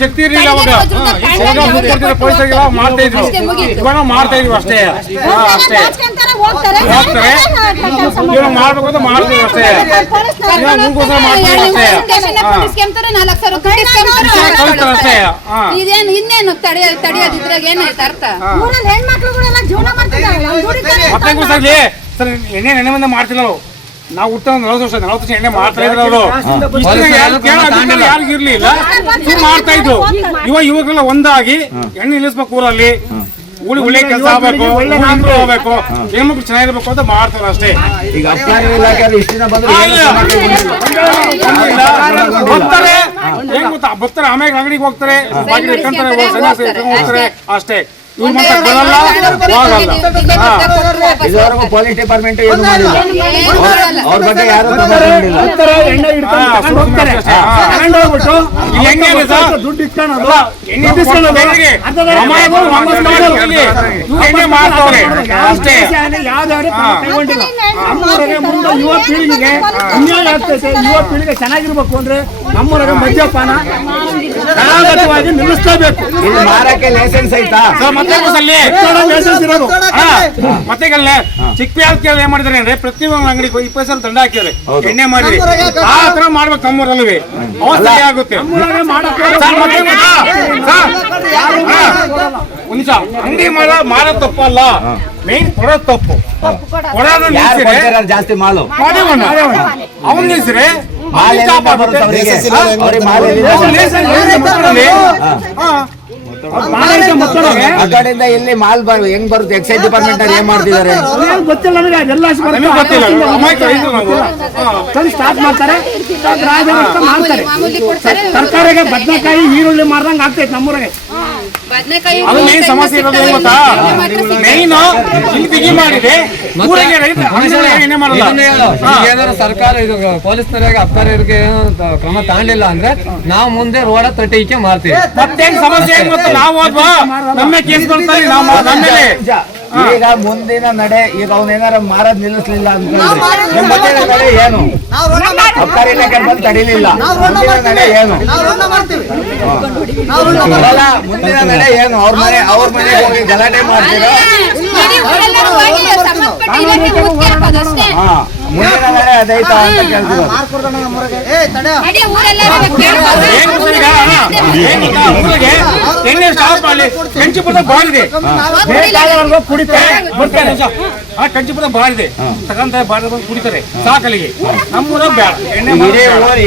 ಶಕ್ತಿ ಇರಲಿಲ್ಲ ಅವಾಗ ಪೊಲೀಸರಿಗೆಲ್ಲ ಮಾಡ್ತಾ ಇದ್ರು, ಇವಾಗ ಮಾಡ್ತಾ ಇದೀವಿ ಅಷ್ಟೇ ಅಷ್ಟೇ ಹೋಗ್ತಾರೆ ಮಾಡ್ಬೇಕು ಅಂತ ಮಾಡ್ತೀವಿ ಅಷ್ಟೇ ಮುಂಗೋಸ್ಕರ ಮಾಡ್ತೀವಿ ಅಷ್ಟೇ ಅಷ್ಟೇ. ಇನ್ನೇನು ತಡೆಯೋದಿದ್ರಾಗ ಏನಾಯ್ತು ಅರ್ಥ? ಮತ್ತೆ ಗೊತ್ತಾಗ್ಲಿ ಸರ್, ಎಣ್ಣೆ ಮಂದಿ ಮಾಡ್ತಿಲ್ಲ ನಾವು ಹುಟ್ಟ 40 ವರ್ಷ ಎಣ್ಣೆ ಮಾಡ್ತಾ ಇದ್ರು ಅವರು, ಯಾರಿಗೂ ಇರ್ಲಿಲ್ಲ ಮಾಡ್ತಾ ಇದ್ರು. ಇವಾಗೆಲ್ಲ ಒಂದಾಗಿ ಎಣ್ಣೆ ನಿಲ್ಲಿಸ್ಬೇಕು, ಊರಲ್ಲಿ ಒಳ್ಳೆ ಕೆಲಸ ಆಗ್ಬೇಕು, ಹೋಗ್ಬೇಕು, ಹೆಣ್ಮಕ್ಳು ಚೆನ್ನಾಗಿರ್ಬೇಕು ಅಂತ ಮಾಡ್ತಾರೆ ಅಷ್ಟೇ. ಈಗ ಬರ್ತಾರೆ ಹೆಂಗ್ ಗೊತ್ತಾ, ಬರ್ತಾರೆ ಆಮೇಲೆ ಅಂಗಡಿಗೆ ಹೋಗ್ತಾರೆ, ಹೋಗ್ತಾರೆ ಅಷ್ಟೇ. ಇವ್ರು ಮಾತ್ರ ಬರಲ್ಲ, ಹೋಗಲ್ಲ. ಇದುವರೆಗೂ ಪೊಲೀಸ್ ಡಿಪಾರ್ಟ್ಮೆಂಟ್ ಏನು ಮಾಡಿಲ್ಲ, ಅವ್ರ ಬಗ್ಗೆ ಯಾರು ಎಣ್ಣೆ ಮಾಡ್ತಾರೆ ಅಷ್ಟೇ. ಯುವ ಪೀಳಿಗೆಗೆ ಅನ್ಯಾಯ ಆಗ್ತೈತೆ. ಯುವ ಪೀಳಿಗೆ ಚೆನ್ನಾಗಿರ್ಬೇಕು ಅಂದ್ರೆ ನಮ್ಮೂರಾಗ ಮದ್ಯಪಾನ ಕಲಾಗತವಾಗಿ ನಿಲ್ಲಿಸಲೇಬೇಕು. ಇಲ್ಲಿ ಮಾರಕ್ಕೆ ಲೈಸೆನ್ಸ್ ಐತಾ? ಮತ್ತೆ ಚಿಕ್ಕ ಏನ್ ಮಾಡಿದಾರೆ ಅಂದ್ರೆ ಪ್ರತಿಯೊಂದು ಅಂಗಡಿಗೆ 20,000 ದಂಡ ಹಾಕಿದ್ರೆ ಎಣ್ಣೆ ಮಾಡಿ ಆ ತರ ಮಾಡ್ಬೇಕು ನಮ್ಮೂರಲ್ವೇ, ಅವಸ್ಥೆ ಆಗುತ್ತೆ. ಅಂಗಡಿ ಮಾರೋ ತಪ್ಪಲ್ಲ, ಮೇನ್ ಕೊಡೋದು ತಪ್ಪು. ಜಾಸ್ತಿ ಮಾಲು ಅವನ್ ನಿಲ್ಸ್ರೆ ಆ ಕಡೆಯಿಂದ ಇಲ್ಲಿ ಮಾಲ್ ಹೆಂಗ್ ಬರುತ್ತೆ? ಎಕ್ಸೈಸ್ ಡಿಪಾರ್ಟ್ಮೆಂಟ್ ಅವ್ರು ಏನ್ ಮಾಡ್ತಿದ್ದಾರೆ ಗೊತ್ತಿಲ್ಲ ನನಗೆ. ಅದೆಲ್ಲ ಸ್ಟಾರ್ಟ್ ಮಾಡ್ತಾರೆ, ತರಕಾರಿಗೆ ಬದನೆಕಾಯಿ ಈರುಳ್ಳಿ ಮಾರ್ದಂಗ್ ಆಗ್ತೈತೆ ನಮ್ಮೂರಿಗೆ. ಅದು ಮೇನ್ ಸಮಸ್ಯೆ ಇರೋದು ಏನ್ ಗೊತ್ತಾ, ಮೇನ್ ಇಲ್ಲಿ ಬಿಗಿ ಮಾಡಿದೆ ಏನಾದ್ರು ಸರ್ಕಾರ ಇದು ಪೊಲೀಸ್ನವರಿಗೆ ಅಬ್ಕಾರಿಗೆ ಕ್ರಮ ತಗೊಂಡಿಲ್ಲ ಅಂದ್ರೆ ನಾವು ಮುಂದೆ ರೋಡ ತಟ್ಟಿಕೆ ಮಾಡ್ತೀವಿ. ಮತ್ತೆ ಸಮಸ್ಯೆ ಏನ್ ಗೊತ್ತಾ, ನಾವು ಹೋದ್ವಾ ನಮ್ಮೇ ಕೇಸ್ ಕೊಡ್ತಾರೆ. ಈಗ ಮುಂದಿನ ನಡೆ, ಈಗ ಅವನೇನಾರ ಮಾರದ್ ನಿಲ್ಲಿಸ್ಲಿಲ್ಲ ಅನ್ಕೊಂಡ್ರೆ ಮುಂದಿನ ನಡೆ ಏನು? ಅಬ್ಕಾರಿ ಇಲಾಖೆ ಬಂದು ತಡಿಲಿಲ್ಲ, ಮುಂದಿನ ನಡೆ ಏನು? ಮುಂದಿನ ನಡೆ ಏನು? ಅವ್ರ ಮನೆಗೆ ಹೋಗಿ ಗಲಾಟೆ ಮಾಡ್ತೀರಾ? ಮುಂದಿನ ನಡೆ ಅದೈತಾ ಅಂತ ಕೇಳ್ತೀವಿ. ಕಂಚಿಪುರ ಬಾರಿದೆ, ಕಂಚಿಪುರ ಬಾರಿದೆ ತಗೊಂತ ಕುಡಿತಾರೆ ಸಾಕಲಿಗೆ. ನಮ್ಮೂರ ಬೇಡ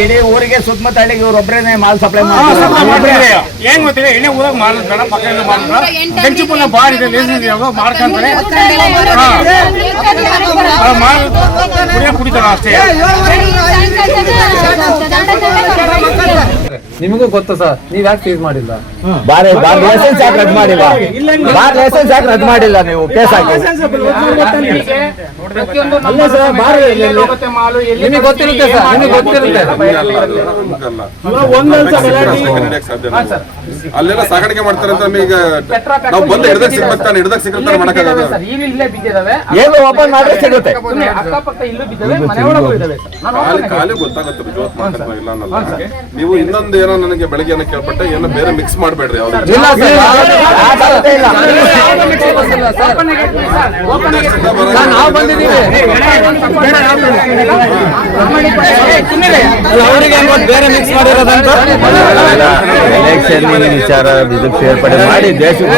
ಇಡೀ ಊರಿಗೆ ಸುತ್ತಮುತ್ತ ಹಳ್ಳಿಗೆ ಇವ್ರೊಬ್ರೇನೆ ಮಾಲ್ ಸಪ್ಲೈ ಮಾಡ್ತಾರೆ. ಏನ್ ಗೊತ್ತಿಲ್ಲ, ಎಣ್ಣೆ ಊರಾಗ ಮಾಡೋದು ಬೇಡ, ಪಕ್ಕದಿಂದ ಮಾಡ್ತಾರೆ. ಕಂಚಿಪುರ ಬಾರಿದೆ, ಮಾಡ್ಕೊಂತಾರೆ, ಕುಡಿತಾರ ಅಷ್ಟೇ. ನಿಮಗೂ ಗೊತ್ತು ಸರ್, ನೀವ್ ಯಾಕೆ ಸೀಸ್ ಮಾಡಿಲ್ಲ? ಲೈಸೆನ್ಸ್ ಯಾಕೆ ರದ್ದು ಮಾಡಿಲ್ಲ? ಲೈಸೆನ್ಸ್ ಯಾಕೆ ರದ್ದು ಮಾಡಿಲ್ಲ? ನೀವು ಕೇಸ್ ಹಾಕಿ. ನಿಮಗೆ ಗೊತ್ತಿರುತ್ತೆ ಸರ್, ನಿಮಗೆ ಗೊತ್ತಿರುತ್ತೆ. ಅಲ್ಲೆಲ್ಲ ಸಾಗಾಣಿಕೆ ಮಾಡ್ತಾರೆ ಅಂತ ನಮಗೆ ನಾವು ಬಂದು ಹಿಡ್ದಾಗ ಸಿಗ್ತಾನೆ, ಹಿಡ್ದಾಗ ಸಿಗ್ತಾನೆ ಮಾಡಕ್ಕಾಗಲ್ಲ. ಏನು ಓಪನ್ ಮಾಡಿದ್ರೆ ಸಿಗುತ್ತೆ. ಖಾಲಿ ಗೊತ್ತಾಗುತ್ತೆ ಇಲ್ಲ ಅನ್ನಲ್ಲ. ನೀವು ಇನ್ನೊಂದು ಏನೋ ನನಗೆ ಬೆಳಗ್ಗೆ ಏನೋ ಕೇಳ್ಪಟ್ಟೆ, ಏನೋ ಬೇರೆ ಮಿಕ್ಸ್ ಮಾಡಬೇಡ್ರಿ. ನಾವು ಬಂದಿದ್ದೀವಿ, ಅವರಿಗೆ ಬೇರೆ ಮಿಕ್ಸ್ ಮಾಡಿರೋದಂತ ಎಲೆಕ್ಷನ್ ವಿಚಾರ ಇದಕ್ಕೆ ಸೇರ್ಪಡೆ ಮಾಡಿ ದೇಶಕ್ಕೆ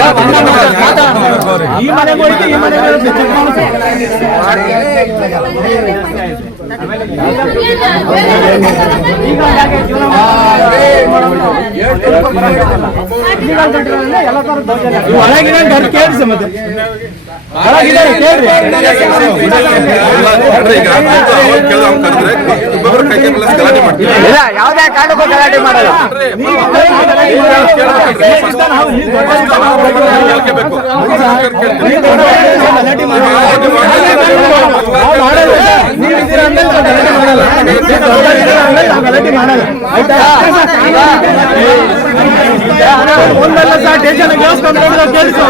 ಯಾವುದೇ ಕಾರಣಕ್ಕೂ ಗಲಾಟೆ ಮಾಡಲ್ಲ. ನಾವು ಗಲಾಟೆ ಮಾಡಲ್ಲ ಆಯ್ತಾ ಒಂದಲ್ಲ ಸರ್ ಟೇಷನ್ ಕೇಳಿಸ್ಕೊಂಡು ನೋಡಿದ್ರೆ ಕೇಳಿಸೋ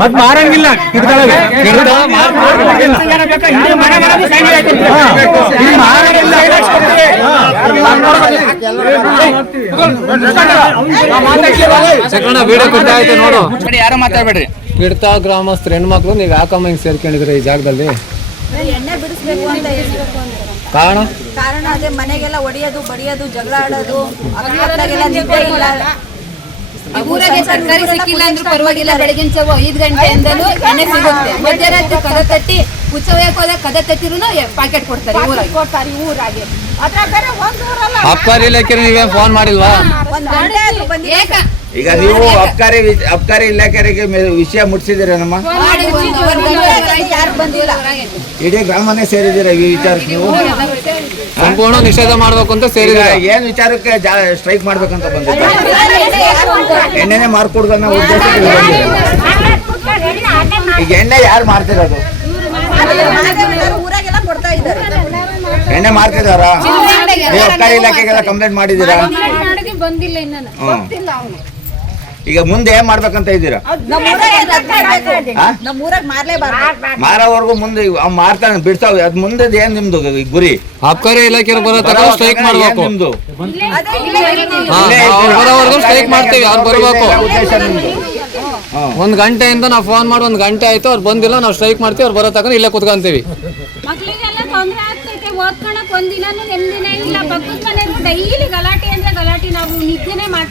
ಮತ್ ಮಾರಂಗಿಲ್ಲ ವಿಡಿಯೋ ಕೊಟ್ಟಾಯ್ತು ನೋಡು. ಯಾರು ಮಾತಾಡ್ಬೇಡ್ರಿ. ಪಿಡ್ತಾ ಗ್ರಾಮಸ್ಥರು ಹೆಣ್ಮಕ್ಳು ನೀವು ಯಾಕಮ್ಮ ಹಿಂಗ್ ಸೇರ್ಕೊಂಡಿದ್ರೆ ಈ ಜಾಗದಲ್ಲಿ? ಎಣ್ಣೆ ಬಿಡಿಸ್ಬೇಕು ಅಂತ ಹೇಳ್ಬೇಕು ಕಾರಣ ಅದೇ ಮನೆಗೆಲ್ಲ ಹೊಡಿಯೋದು ಬಡಿಯೋದು ಜಗಳ ಆಡೋದು ಅಕ್ಕಪಕ್ಕದಾಗೆಲ್ಲ ನಿದ್ದೆ ಇಲ್ಲ. ಊರಾಗೆ ಸರ್ಕಾರಿ ಸಿಕ್ಕಿಲ್ಲ ಅಂದ್ರೂ ಪರವಾಗಿಲ್ಲ, ಬೆಳಗಿನ ಜಾವ 5 ಗಂಟೆಯಿಂದಲೂ ಎಣ್ಣೆ ಸಿಗುತ್ತೆ. ಮಧ್ಯರಾತ್ರಿ ಕದ ತಟ್ಟಿ ಉತ್ಸವಕ್ಕೆ ಹೋದಾಗ ಕದ ತಟ್ಟಿರೂ ಪ್ಯಾಕೆಟ್ ಕೊಡ್ತಾರೆ ಊರಾಗೆ. ಅದ್ರ ಬೇರೆ ಒಂದ್ ಊರಲ್ಲ ಅಬ್ಕಾರಿ ಇಲಾಖೆ ನೀವೇನ್ ಫೋನ್ ಮಾಡಿಲ್ವಾ? ಒಂದ್ ಗಂಟೆ ಆದ್ರೂ ಬಂದಿಲ್ಲ. ಏಕ ಈಗ ನೀವು ಅಬ್ಕಾರಿ ಇಲಾಖೆಗೆ ವಿಷಯ ಮುಟ್ಸಿದಿರೇನಮ್ಮ? ಯಾರು ಬಂದಿಲ್ಲ. ಇಡೀ ಗ್ರಾಮನೇ ಸೇರಿದ್ದೀರ ಈ ವಿಚಾರಕ್ಕೆ ನೀವು? ಸಂಪೂರ್ಣ ನಿಷೇಧ ಮಾಡ್ಬೇಕು ಅಂತ ಈಗ ಸೇರಿದ್ರೆ ಏನ್ ವಿಚಾರಕ್ಕೆ ಸ್ಟ್ರೈಕ್ ಮಾಡ್ಬೇಕಂತ ಬಂದಿದ್ದ? ಎಣ್ಣೆನೆ ಮಾರ್ಕೊಡ್ದನ್ನ ಉದ್ದೇಶಕ್ಕೆ ಬಂದಿದೆ. ಈಗ ಎಣ್ಣೆ ಯಾರು ಮಾರ್ತಿರೋದು? ಊರಾಗೆಲ್ಲ ಕೊಡ್ತಾ ಇದ್ದಾರೆ. ಎಣ್ಣೆ ಮಾರ್ತಿದಾರ? ನೀವು ಅಬ್ಕಾರಿ ಇಲಾಖೆಗೆಲ್ಲ ಕಂಪ್ಲೇಂಟ್ ಮಾಡಿದ್ದೀರಾ? ಬಂದಿಲ್ಲ ಇನ್ನ. ಈಗ ಮುಂದೆ ಏನ್ ಮಾಡ್ಬೇಕಂತ ಇದ್ದೀರಾ? ನಮ್ಮೂರಾಗ ಮಾರ್ಲೇಬಾರ್ದು. ಮಾರೋವರೆಗೂ ಮುಂದೆ ಅವ್ ಮಾರ್ತಾನೆ ಬಿಡ್ತಾವ. ಅದ್ ಮುಂದೆ ಏನ್ ನಿಮ್ದು ಗುರಿ? ಅಬ್ಕಾರಿ ಇಲಾಖೆ ಬರೋ ತನಕ ಸ್ಟ್ರೈಕ್ ಮಾಡ್ಬೇಕು. ನಿಮ್ದು ಅದೇ ಇಲ್ಲೇ ಇರ್ತೀವಿ. ಅವ್ರು ಬರೋವರೆಗೂ ಸ್ಟ್ರೈಕ್ ಮಾಡ್ತೀವಿ. ಅವ್ರು ಬರ್ಬೇಕು. ಉದ್ದೇಶ ನಿಮ್ದು? 1 ಗಂಟೆಯಿಂದ ನಾವು ಫೋನ್ ಮಾಡಿ 1 ಗಂಟೆ ಆಯ್ತು, ಅವ್ರು ಬಂದಿಲ್ಲ, ನಾವು ಸ್ಟ್ರೈಕ್ ಮಾಡ್ತೀವಿ. ಅವ್ರು ಬರೋ ತನಕ ಇಲ್ಲೇ ಕುತ್ಕೊಂತೀವಿ. ಮಕ್ಳಿಗೆಲ್ಲ ತೊಂದರೆ ಆಗ್ತೈತೆ. ಓದ್ಕೊಳಕ್ ಒಂದಿನ ನೆಮ್ಮದಿನೇ ಇಲ್ಲ. ಪಕ್ಕದ ಮನೆ ಡೈಲಿ ಗಲಾಟೆ ಅಂದ್ರೆ ಗಲಾಟೆ. ನಾವು ನಿದ್ದೆನೆ ಮಾಡ್ತೀವಿ.